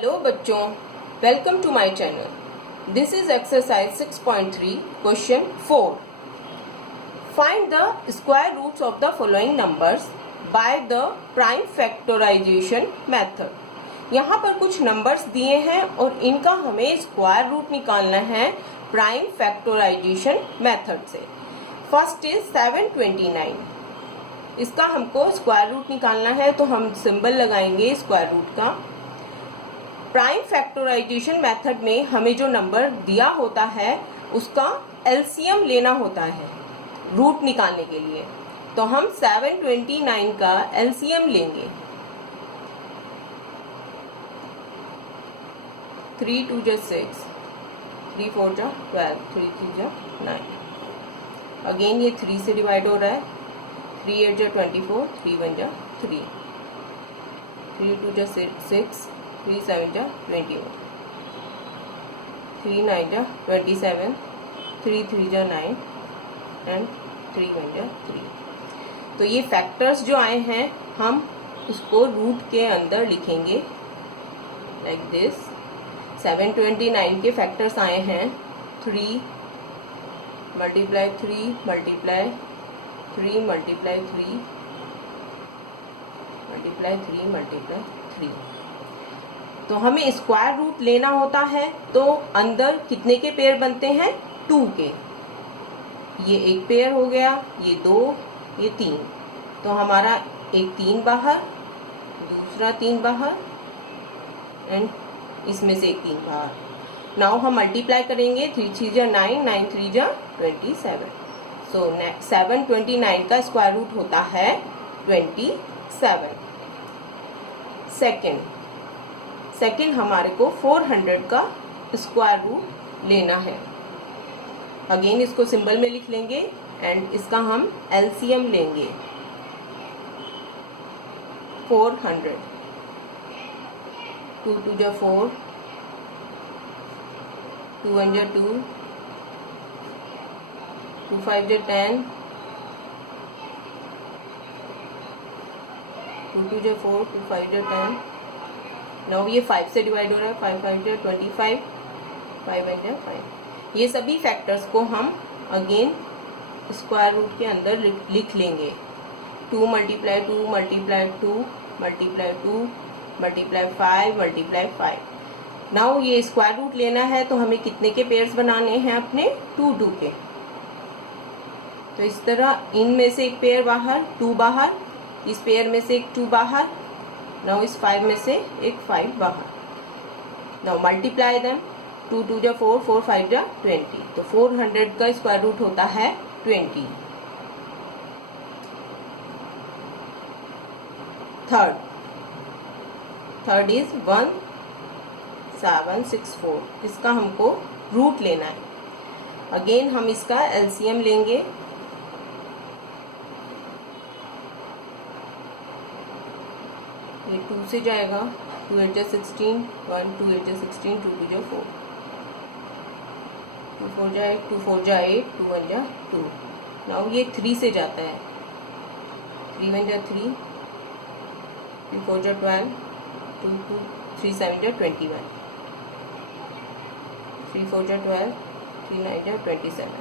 Hello बच्चों, welcome to my channel. This is exercise 6.3 question 4। Find the square roots of the following numbers by the prime factorization method. यहाँ पर कुछ numbers दिए हैं और इनका हमें स्क्वायर रूट निकालना है प्राइम फैक्टराइजेशन मेथड से। First is 729। इसका हमको स्क्वायर रूट निकालना है, तो हम सिंबल लगाएंगे स्क्वायर रूट का। प्राइम फैक्टराइजेशन मेथड में हमें जो नंबर दिया होता है उसका एलसीएम लेना होता है रूट निकालने के लिए। तो हम 729 का एलसीएम लेंगे। 3 2 जा 6, 3 4 जा 12, 3 3 जा 9। अगेन ये 3 से डिवाइड हो रहा है। 3 8 जा 24, 3 1 जा 3, 3 2 जा 6, 3 7 जा 21, 3 9 जा 27, 3 3 जा 9 एंड 3 1 जा 3। तो ये फैक्टर्स जो आए हैं हम उसको रूट के अंदर लिखेंगे लाइक दिस। 729 के फैक्टर्स आए हैं 3 multiply 3 multiply 3 multiply 3 multiply 3 multiply 3। तो हमें स्क्वायर रूट लेना होता है, तो अंदर कितने के पेयर बनते हैं? 2 के। ये एक पेयर हो गया, ये 2, ये 3। तो हमारा एक 3 बाहर, दूसरा 3 बाहर एंड इसमें से एक 3 बाहर। नाउ हम मल्टीप्लाई करेंगे। 3 3 जा 9, 9 3 जा 27। सो 729 का स्क्वायर रूट होता है 27। सेकेंड हमारे को 400 का स्क्वायर रूट लेना है। अगेन इसको सिंबल में लिख लेंगे एंड इसका हम एलसीएम लेंगे। 400, 2 2 जा 4, 2 1 जा 2, 2 5 जा 10, 2 2 जा 4, 2 5 जा 10। नाउ ये 5 से डिवाइड हो रहा है। 5 5 जा 25, 5 1 जा 5। ये सभी फैक्टर्स को हम अगेन स्क्वायर रूट के अंदर लिख लेंगे। 2 multiply 2 multiply 2 multiply 2 multiply 5 multiply 5। Now ये स्क्वायर रूट लेना है, तो हमें कितने के पेयर्स बनाने हैं? अपने 2 2 के। तो इस तरह इनमें से एक पेयर बाहर, 2 बाहर, इस पेयर में से एक 2 बाहर, नाउ इस 5 में से एक 5 बाहर। Now multiply them. 2 2 जा 4, 4 5 जा 20। तो 400 का स्क्वायर रूट होता है 20। Third is 1764। इसका हमको रूट लेना है। अगेन हम इसका एलसीएम लेंगे। ये 2 से जाएगा। 2 8 जा 16, 1 2 8 जा 16, 2 2 जा 4, 2 4 जा 8, 2 4 जा 8, 2 1 जा 2। नाउ ये 3 से जाता है। 3 1 जा 3, 3 4 जा 12, 2 2 3 7 जा 21, 3 4 जा 12, 3 9 जा 27।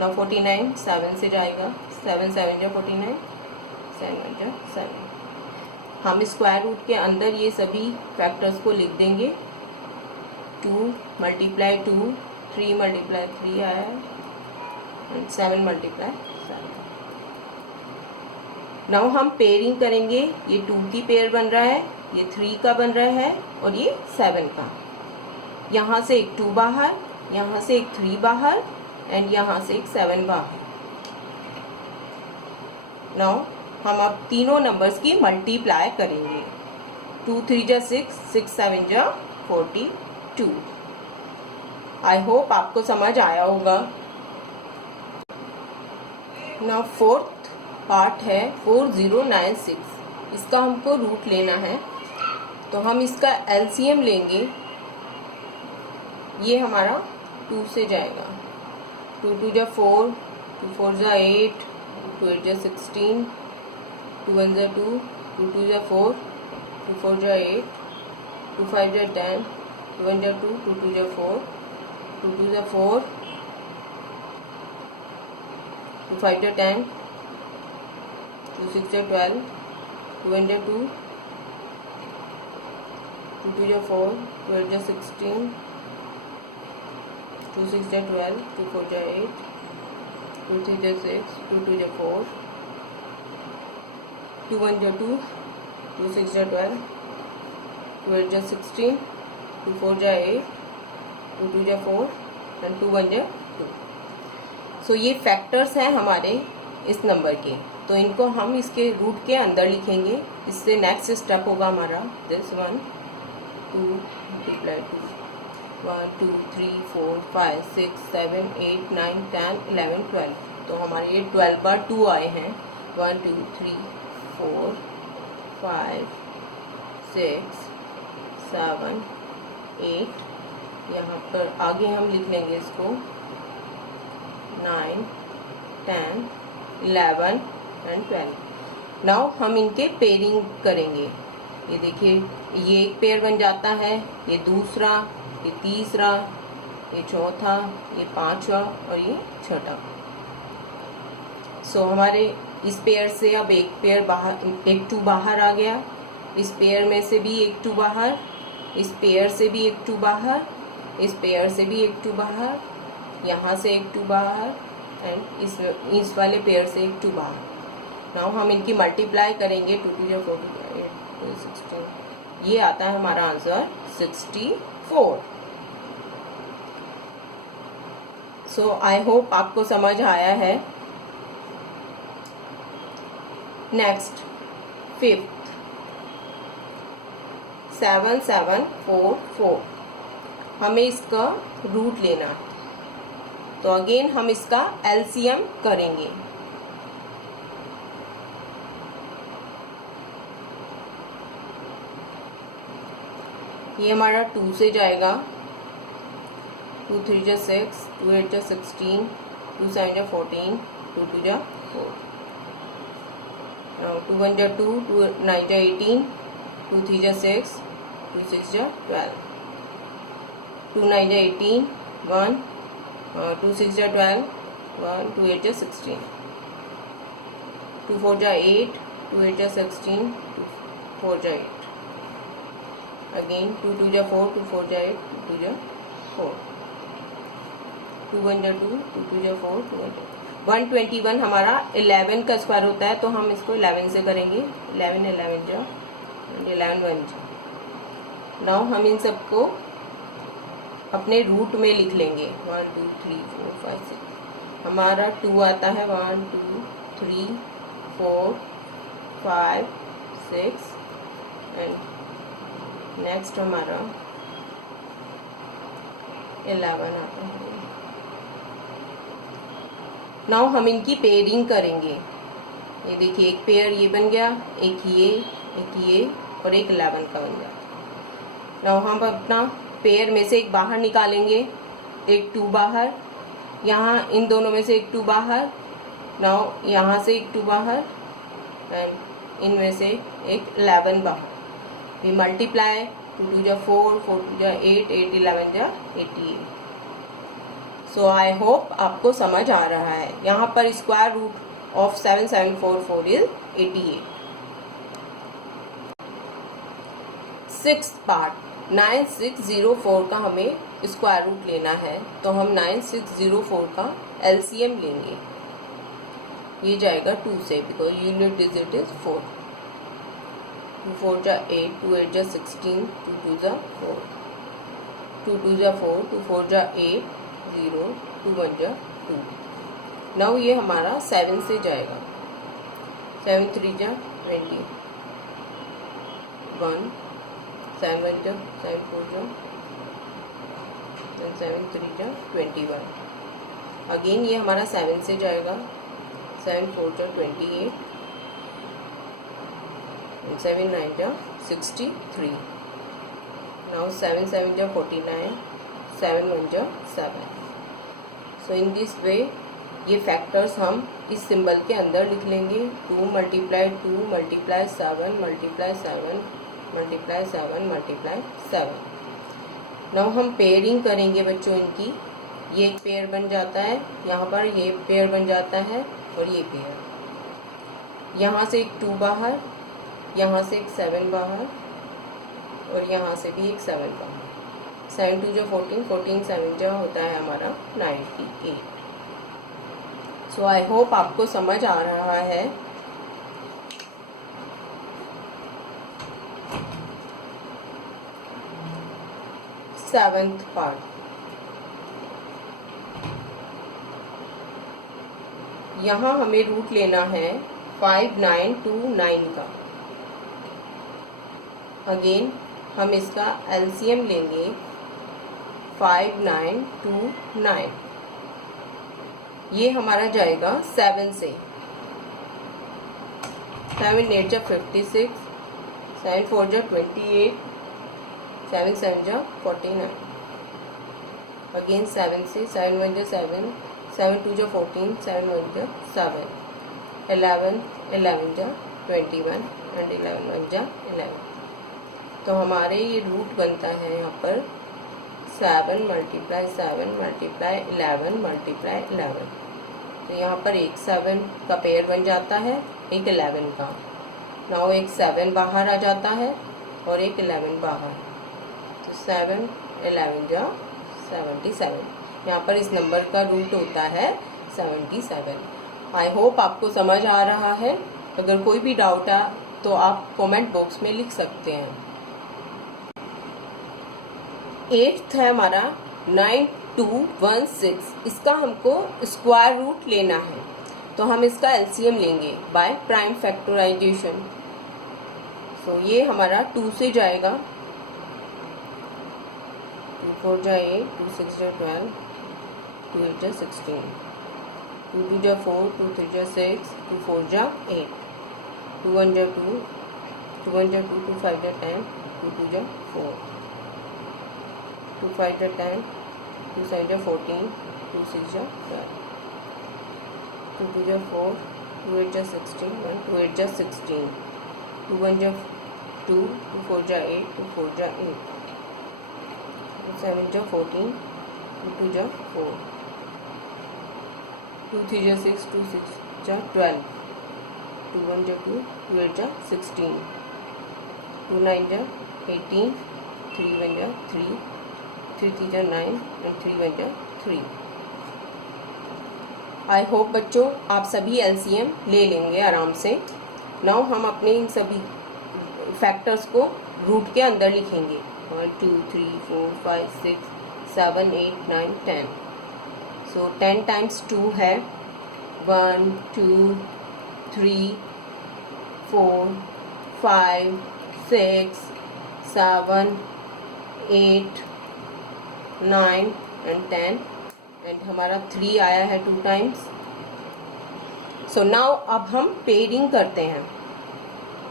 नाउ 49 7 से जाएगा। 7 7 जा 49, 7 1 जा 7। हम स्क्वायर रूट के अंदर ये सभी फैक्टर्स को लिख देंगे। 2 मल्टीप्लाई 2, 3 मल्टीप्लाई 3 आया है, 7 मल्टीप्लाई 7। नाउ हम पेयरिंग करेंगे। ये 2 की पेयर बन रहा है, ये 3 का बन रहा है और ये 7 का। यहाँ से एक 2 बाहर, यहाँ से एक 3 बाहर एंड यहाँ से एक 7 बाहर। नाउ हम अब तीनों नंबर्स की मल्टीप्लाई करेंगे। 2 3 जा 6, 6 7 जा 42। आई होप आपको समझ आया होगा। नाउ फोर्थ पार्ट है 4096। इसका हमको रूट लेना है, तो हम इसका एलसीएम लेंगे। ये हमारा 2 से जाएगा। 2 2 जा 4, 2 4 जा 8, 2 8 जा 16, 2 1 जा 2, 2 2 जा 4, 2 4 जा 8, 2 5 जा 10, 2 1 जा 2, 2 2 जा 4, 2 2 जा 4, 2 5 जा 10, 2 6 जा 12, 2 1 जा 2, 2 2 जा 4, 2 8 जा 16, 2 6 जा 12, 2 4 जा 8, 2 3 जा 6, 2 2 जा 4, 2 1 जा 2, 2 6 जा 12, 2 8 जा 16, 2 4 जा 8, 2 2 जा 4 एंड 2 1 जा 2। सो ये फैक्टर्स हैं हमारे इस नंबर के, तो इनको हम इसके रूट के अंदर लिखेंगे। इससे नेक्स्ट स्टेप होगा हमारा दिस 1 2 मल्टीप्लाई 2 1 2 3 4 5 6 7 8 9 10 11 12। तो हमारे ये 12 बार 2 आए हैं। 1 2 3 4 5 6 7 8। यहाँ पर आगे हम लिख लेंगे इसको 9 10 11 एंड 12। नाउ हम इनके पेयरिंग करेंगे। ये देखिए, ये एक पेयर बन जाता है, ये दूसरा, ये तीसरा, ये चौथा, ये पांचवा और ये छठा। सो हमारे इस पेयर से अब एक पेयर बाहर, एक 2 बाहर आ गया। इस पेयर में से भी एक 2 बाहर, इस पेयर से भी एक 2 बाहर, इस पेयर से भी एक 2 बाहर, यहाँ से एक 2 बाहर एंड इस वाले पेयर से एक 2 बाहर। नाउ हम इनकी मल्टीप्लाई करेंगे। 2 2 जा 4 8 2 16। ये आता है हमारा आंसर 64। सो आई होप आपको समझ आया है। Next 5th 7 7 4 4। हमें इसका रूट लेना है, तो अगेन हम इसका एलसीएम करेंगे। ये हमारा 2 से जाएगा, 2 3 जा 6, 2 8 जा 16, 2 7 जा 14, 2 2 जा 4। 2 1 जा 2, 2 9 जा 18, 2 3 जा 6, 2 6 जा 12, 2 9 जा 18 1, 2 6 जा 12 1, 2 8 जा 16, 2 4 जा 8, 2 8 जा 16, 2 4 जा 8, अगेन 2 2 जा 4, 2 4 जा 8, 2 2 जा 4, 2 1 जा 2, 2 2 जा 4, 2 1 जा 121 हमारा 11 का स्क्वायर होता है, तो हम इसको 11 से करेंगे। 11 11 जा 11 1 जा। नाउ हम इन सबको अपने रूट में लिख लेंगे। 1 2 3 4 5 6। हमारा 2 आता है 1 2 3 4 5 6 एंड नेक्स्ट हमारा 11 आता है। नाउ हम इनकी पेयरिंग करेंगे। ये देखिए, एक पेयर ये बन गया, एक ये और एक 11 का बन गया। नाउ हम अपना पेयर में से एक बाहर निकालेंगे, एक 2 बाहर, यहाँ इन दोनों में से एक 2 बाहर। नाउ यहाँ से एक 2 बाहर एंड इनमें से एक 11 बाहर। वी मल्टीप्लाई 2 2 जा 4, 4 2 जा 8, 8 11 जा 88। सो आई होप आपको समझ आ रहा है। यहाँ पर square root of 7744 is 88। 6th part 9604 का हमें स्क्वायर रूट लेना है, तो हम 9604 का एलसीएम लेंगे। ये जाएगा 2 से, बिकॉज यूनिट डिजिट इज 4। 2 4 जा 8, 2 8 जा 16, 2 2 जा 4, 2 2 जा 4, 2 4 जा 8 0, 2 1 जा 2। नाउ ये हमारा 7 से जाएगा। 7 3 जा 20, 1 7 1 जा 7 4 जा 7 3 जा 21। अगेन ये हमारा 7 से जाएगा। 7 4 जा 28, 7 9 जा 63। नाउ 7 7 जा 49, 7 1 जा 7। सो इन दिस वे ये फैक्टर्स हम इस सिंबल के अंदर लिख लेंगे। 2 multiply 2 multiply 7 multiply 7 multiply 7 multiply 7। Now हम पेयरिंग करेंगे बच्चों इनकी। ये एक पेयर बन जाता है, यहाँ पर ये पेयर बन जाता है और ये पेयर। यहाँ से एक 2 बाहर, यहाँ से एक 7 बाहर और यहाँ से भी एक 7 बाहर। 7 2 जो 14, 14 7 जो होता है हमारा 98। सो आई होप आपको समझ आ रहा है। सेवंथ पार्ट, यहाँ हमें रूट लेना है 5 9 2 9 का। अगेन हम इसका एलसीएम लेंगे 5 9 2 9। ये हमारा जाएगा 7 से। 7 8 जा 56, 7 4 जा 28, 7 7 जा 49। अगेन 7 से, 7 1 जा 7, 7 2 जा 14, 7 1 जा 7, 11 11 जा 21 एंड 11 1 जा 11। तो हमारे ये रूट बनता है यहाँ पर 7 मल्टीप्लाई 7 मल्टीप्लाई 11 मल्टीप्लाई 11। तो यहाँ पर एक 7 का पेयर बन जाता है, एक 11 का। नाउ एक 7 बाहर आ जाता है और एक 11 बाहर। तो 7 11 जा 77। यहाँ पर इस नंबर का रूट होता है 77। आई होप आपको समझ आ रहा है। अगर कोई भी डाउट है तो आप कमेंट बॉक्स में लिख सकते हैं। 8th है हमारा 9216। इसका हमको स्क्वायर रूट लेना है, तो हम इसका एलसीएम लेंगे बाय प्राइम फैक्टराइजेशन। सो ये हमारा 2 से जाएगा, 2 4 जा 8, 2 6 जा 12, 2 8 जा 16, 2 2 जा 4, 2 3 जा 6, 2 4 जा 8, 2 1 जा 2, 2 1 जा 2, 2 5 जा 10, 2 2 जा 4, 2 5 जा 10, 2 7 जा 14, 2 6 जा 12, 2 2 जा 4, 2 8 जा 16, 1 2 8 जा 16, 2 1 जा 2, 2 4 जा 8, 2 4 जा 8, 2 7 जा 14, 2 2 जा 4, 2 3 जा 6, 2 6 जा 12, 2 1 जा 2, 2 8 जा 16, 2 9 जा 18, 3 1 जा 3, 3 3 जा 9 एंड 3 1 जा 3। आई होप बच्चों आप सभी एलसीएम ले लेंगे आराम से। नाउ हम अपने इन सभी फैक्टर्स को रूट के अंदर लिखेंगे। 1 2 3 4 5 6 7 8 9 10। सो 10 टाइम्स 2 है 1 2 3 4 5 6 7 8 9 एंड 10 एंड हमारा 3 आया है 2 टाइम्स। सो नाउ अब हम पेयरिंग करते हैं।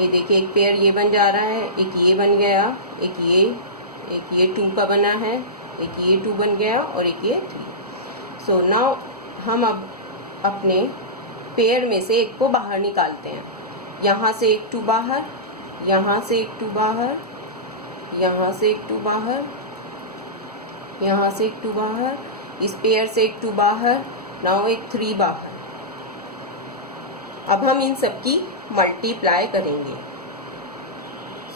ये देखिए एक पेयर ये बन जा रहा है, एक ये बन गया, एक ये 2 का बना है, एक ये 2 बन गया और एक ये 3। सो नाउ हम अब अपने पेयर में से एक को बाहर निकालते हैं। यहाँ से एक 2 बाहर, यहाँ से एक 2 बाहर, यहाँ से एक 2 बाहर, यहाँ से एक 2 बाहर, इस पेयर से एक 2 बाहर, नाउ एक 3 बाहर। अब हम इन सब की मल्टीप्लाई करेंगे।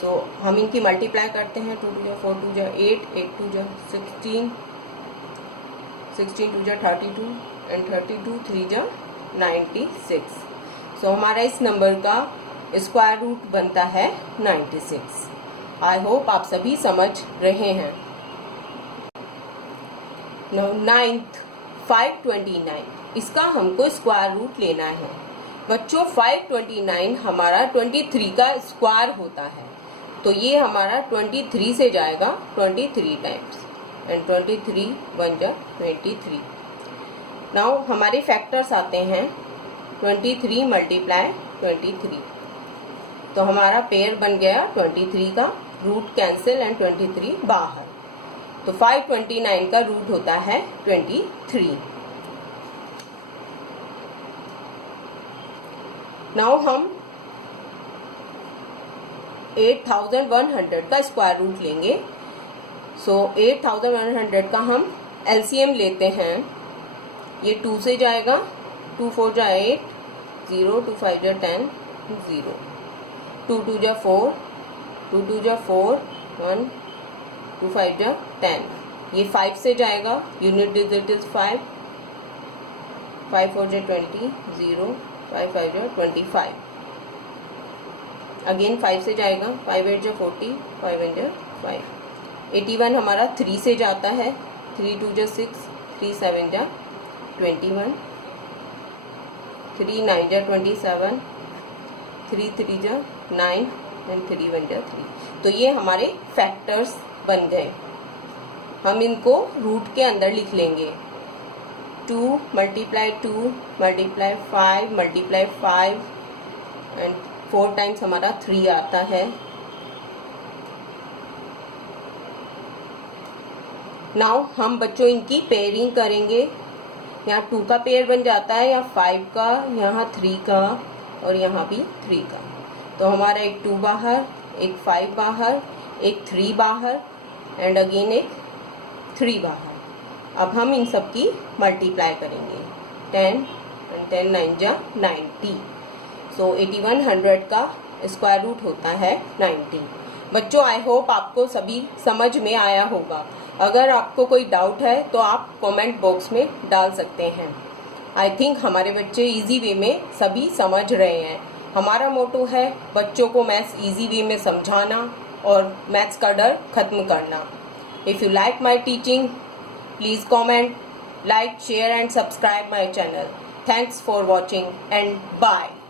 सो हम इनकी मल्टीप्लाई करते हैं। 2 2 जा 4, 2 जा 8, 8 2 जा 16, 16 2 जा 32 एंड 32 3 जा 96। सो हमारा इस नंबर का स्क्वायर रूट बनता है 96। आई होप आप सभी समझ रहे हैं। Now 9th 529। इसका हमको स्क्वायर रूट लेना है। बच्चों 529 हमारा 23 का स्क्वायर होता है, तो ये हमारा 23 से जाएगा 23 टाइम्स एंड 23 1 जा 23। नाउ हमारे फैक्टर्स आते हैं 23 मल्टीप्लाई 23। तो हमारा पेयर बन गया 23 का, रूट कैंसिल एंड 23 बाहर। तो 529 का रूट होता है 23। नाउ हम 8100 का स्क्वायर रूट लेंगे। सो 8100 का हम एलसीएम लेते हैं। ये 2 से जाएगा, 2 4 जा 8, 0 2 5 जा 10, 0 2 2 जा 4, 2 2 जा 4, 1 2 5 जा 10। ये 5 से जाएगा, यूनिट डिजिट इज 5, 5 4 जा 20, 0 5 5 जा 25। अगेन 5 से जाएगा, 5 8 जा 40, 5 1 जा 5। 81 हमारा 3 से जाता है, 3 2 जा 6, 3 7 जा 21, 3 9 जा 27, 3 3 जा 9 एंड 3 1 जा 3। तो ये हमारे फैक्टर्स बन गए। हम इनको रूट के अंदर लिख लेंगे। 2 multiply 2 multiply 5 multiply 5 and 4 times हमारा 3 आता है। नाउ हम बच्चों इनकी पेयरिंग करेंगे। यहाँ 2 का पेयर बन जाता है, यहाँ 5 का, यहाँ 3 का और यहाँ भी 3 का। तो हमारा एक 2 बाहर, एक 5 बाहर, एक 3 बाहर एंड अगेन एक 3 बाहर। अब हम इन सब की मल्टीप्लाई करेंगे। 10 एंड 10 9 जा 90। सो 8100 का स्क्वायर रूट होता है 90। बच्चों आई होप आपको सभी समझ में आया होगा। अगर आपको कोई डाउट है तो आप कमेंट बॉक्स में डाल सकते हैं। आई थिंक हमारे बच्चे इजी वे में सभी समझ रहे हैं। हमारा मोटो है बच्चों को मैथ्स इजी वे में समझाना और मैथ्स का डर खत्म करना। If you like my teaching, please comment, like, share and subscribe my channel. Thanks for watching and bye.